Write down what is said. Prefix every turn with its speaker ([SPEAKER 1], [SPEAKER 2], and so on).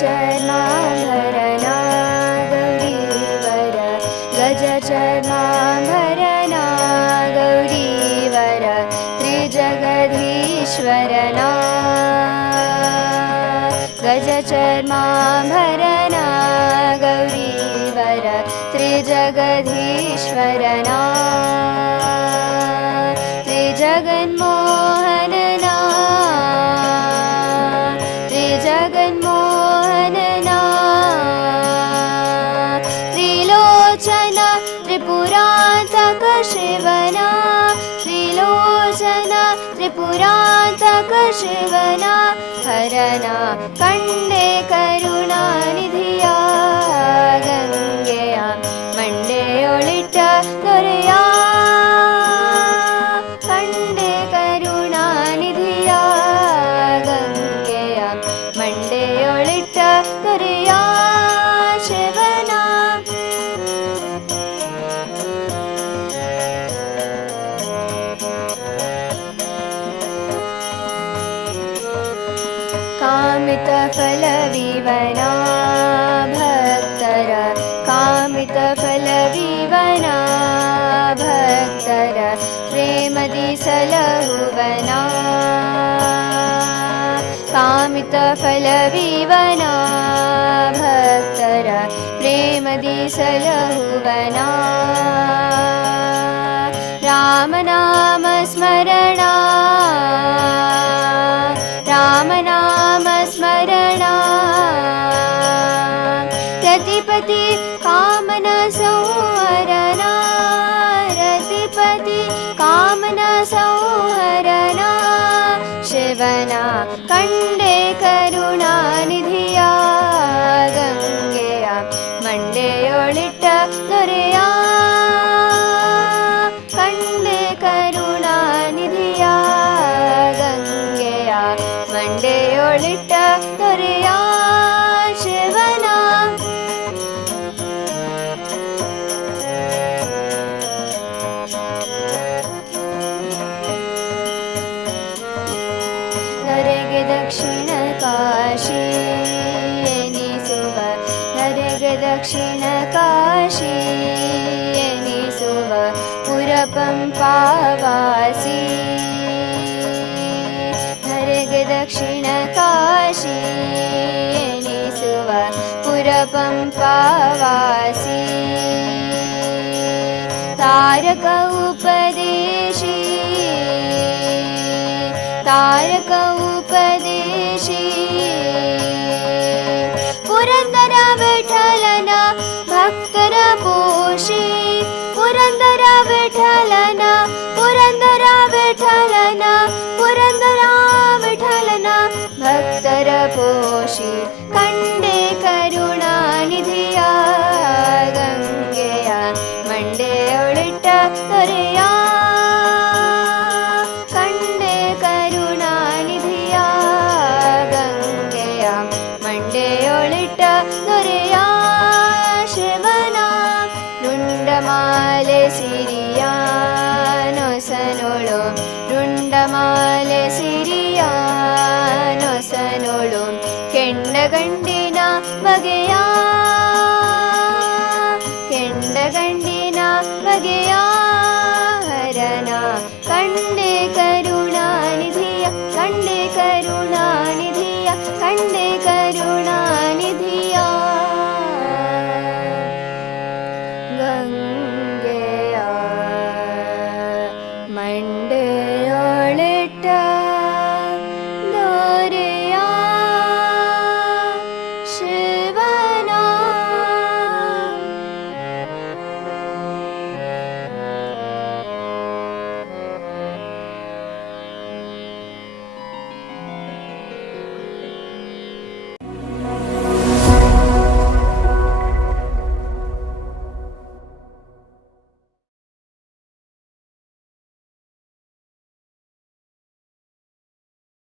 [SPEAKER 1] चर्माभरणा गौरीवर त्रिजगधीश्वरना गज चर्माभरणा गौरीवर त्रिजगधीश्वरना शिवना हरना कण्डे त फलविवना भक्त कामितफलविवना भक्त प्रेमदि सलहुवना। कामितफलविवना भक्त प्रेमदि सलहुवना। रामनामस्मरण रामनाम な。イム दक्षिणकाशीसुः पुरपं पावासिर दक्षिणकाशीणुः पुरपं पावासि। तारक उपदेशी तारक उपदेशी। ഒളിട്ട ദുരയാശ്രമന. നുണ്ടമാലെ സിരിയാനൊസനോളോ. നുണ്ടമാലെ